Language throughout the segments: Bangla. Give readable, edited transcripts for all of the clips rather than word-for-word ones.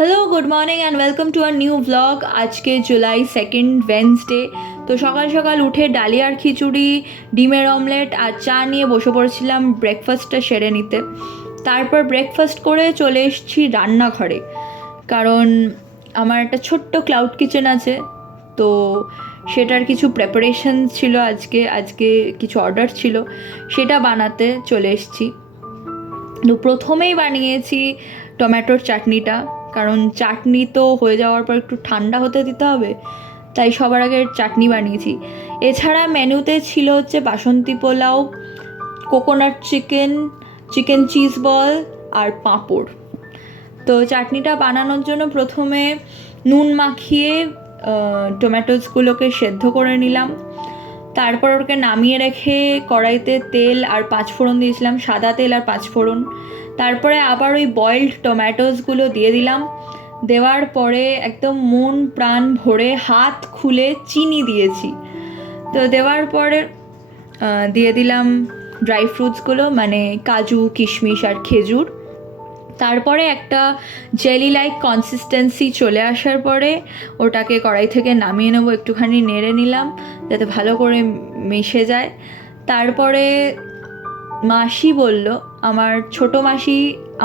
Hello, good morning and welcome to our new blog. আজকে জুলাই 2 ওয়েডনেসডে। তো সকাল সকাল উঠে ডালিয়ার খিচুড়ি, ডিমের অমলেট আর চা নিয়ে বসে পড়েছিলাম ব্রেকফাস্টটা সেরে নিতে। তারপর ব্রেকফাস্ট করে চলে এসেছি রান্নাঘরে, কারণ আমার একটা ছোট্ট ক্লাউড কিচেন আছে। তো সেটার কিছু প্রেপারেশন ছিল, আজকে কিছু অর্ডার ছিল, সেটা বানাতে চলে এসেছি। তো প্রথমেই বানিয়েছি টমেটোর চাটনিটা, কারণ চাটনি তো হয়ে যাওয়ার পর একটু ঠান্ডা হতে দিতে হবে, তাই সবার আগে চাটনি বানিয়েছি। এছাড়া মেনুতে ছিল হচ্ছে বাসন্তী pulao, coconut chicken, chicken cheese ball আর পাঁপড়। তো চাটনিটা বানানোর জন্য প্রথমে নুন মাখিয়ে টমেটোসগুলোকে সেদ্ধ করে নিলাম। তারপর ওকে নামিয়ে রেখে কড়াইতে তেল আর পাঁচফোড়ন দিয়েছিলাম, সাদা তেল আর পাঁচফোড়ন। তারপরে আবার ওই বয়েলড টমেটোসগুলো দিয়ে দিলাম। দেওয়ার পরে একদম মন প্রাণ ভরে হাত খুলে চিনি দিয়েছি। তো দেওয়ার পরে দিয়ে দিলাম ড্রাই ফ্রুটসগুলো, মানে কাজু, কিশমিশ আর খেজুর। তারপরে একটা জেলি লাইক কনসিস্টেন্সি চলে আসার পরে ওটাকে কড়াই থেকে নামিয়ে নেবো, একটুখানি নেড়ে নিলাম যাতে ভালো করে মিশে যায়। তারপরে মাসি বলল, আমার ছোটো মাসি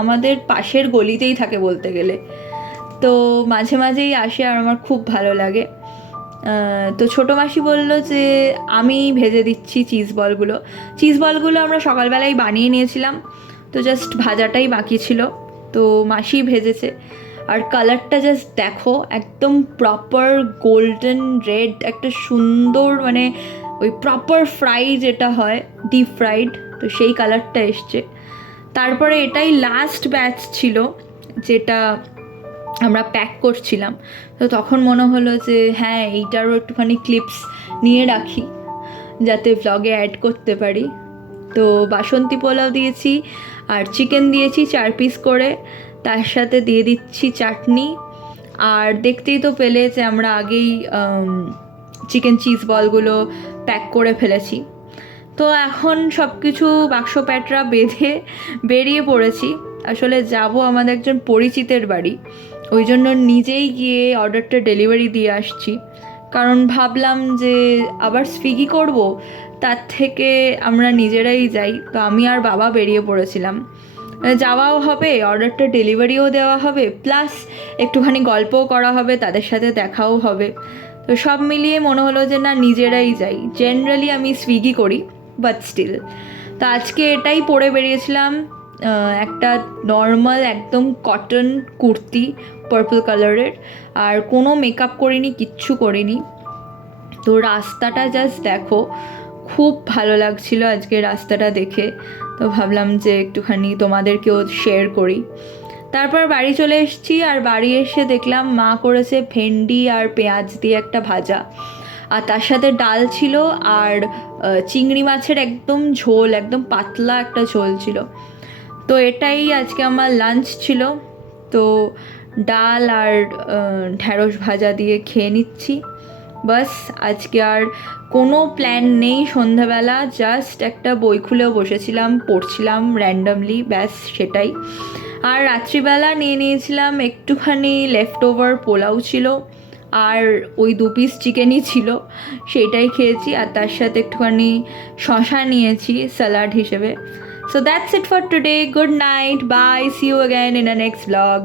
আমাদের পাশের গলিতেই থাকে বলতে গেলে, তো মাঝে মাঝেই আসে আর আমার খুব ভালো লাগে। তো ছোটো মাসি বলল যে আমি ভেজে দিচ্ছি চিজ বলগুলো আমরা সকালবেলায় বানিয়ে নিয়েছিলাম, তো জাস্ট ভাজাটাই বাকি ছিল। তো মাসি ভেজেছে, আর কালারটা জাস্ট দেখো, একদম প্রপার গোল্ডেন রেড, একটা সুন্দর, মানে ওই প্রপার ফ্রাই যেটা হয়, ডিপ ফ্রাইড, তো সেই কালারটা এসছে। তারপরে এটাই লাস্ট ব্যাচ ছিল যেটা আমরা প্যাক করছিলাম। তো তখন মনে হলো যে হ্যাঁ, এইটারও একটুখানি ক্লিপস নিয়ে রাখি যাতে ভ্লগে অ্যাড করতে পারি। তো বাসন্তী পোলাও দিয়েছি আর চিকেন দিয়েছি 4 পিস করে, তার সাথে দিয়ে দিচ্ছি চাটনি। আর দেখতেই তো পেলে যে আমরা আগেই চিকেন চিজ বলগুলো প্যাক করে ফেলেছি। তো এখন সব কিছু বাক্স প্যাটরা বেঁধে বেরিয়ে পড়েছি। আসলে যাব আমাদের একজন পরিচিতের বাড়ি, ওই জন্য নিজেই গিয়ে অর্ডারটা ডেলিভারি দিয়ে আসছি। কারণ ভাবলাম যে আবার সুইগি করব, তার থেকে আমরা নিজেরাই যাই। তো আমি আর বাবা বেরিয়ে পড়েছিলাম, যাওয়াও হবে, অর্ডারটা ডেলিভারিও দেওয়া হবে, প্লাস একটুখানি গল্পও করা হবে, তাদের সাথে দেখাও হবে। তো সব মিলিয়ে মনে হলো যে না, নিজেরাই যাই। জেনারেলি আমি সুইগি করি, বাট স্টিল। তো আজকে এটাই পরে বেরিয়েছিলাম, একটা নর্মাল একদম কটন কুর্তি পার্পল কালারের, আর কোনো মেকআপ করিনি, কিচ্ছু করিনি। তো রাস্তাটা জাস্ট দেখো, খুব ভালো লাগছিল আজকে রাস্তাটা দেখে। তো ভাবলাম যে একটুখানি তোমাদেরকেও শেয়ার করি। তারপর বাড়ি চলে এসেছি, আর বাড়ি এসে দেখলাম মা করেছে ভেন্ডি আর পেঁয়াজ দিয়ে একটা ভাজা, আর তার সাথে ডাল ছিল, আর চিংড়ি মাছের একদম ঝোল, একদম পাতলা একটা ঝোল ছিল। তো এটাই আজকে আমার লাঞ্চ ছিল। তো ডাল আর ঢ্যাঁড়স ভাজা দিয়ে খেয়ে নিচ্ছি। বাস, আজকে আর কোনো প্ল্যান নেই। সন্ধ্যাবেলা জাস্ট একটা বই খুলেও বসেছিলাম, পড়ছিলাম র্যান্ডামলি, ব্যাস সেটাই। আর রাত্রিবেলা নিয়ে নিয়েছিলাম একটুখানি লেফট ওভার পোলাও ছিল, আর ওই 2 পিস চিকেনই ছিল, সেইটাই খেয়েছি। আর তার সাথে একটুখানি শশা নিয়েছি স্যালাড হিসেবে। So that's it for today. Good night. Bye. See you again in the next vlog.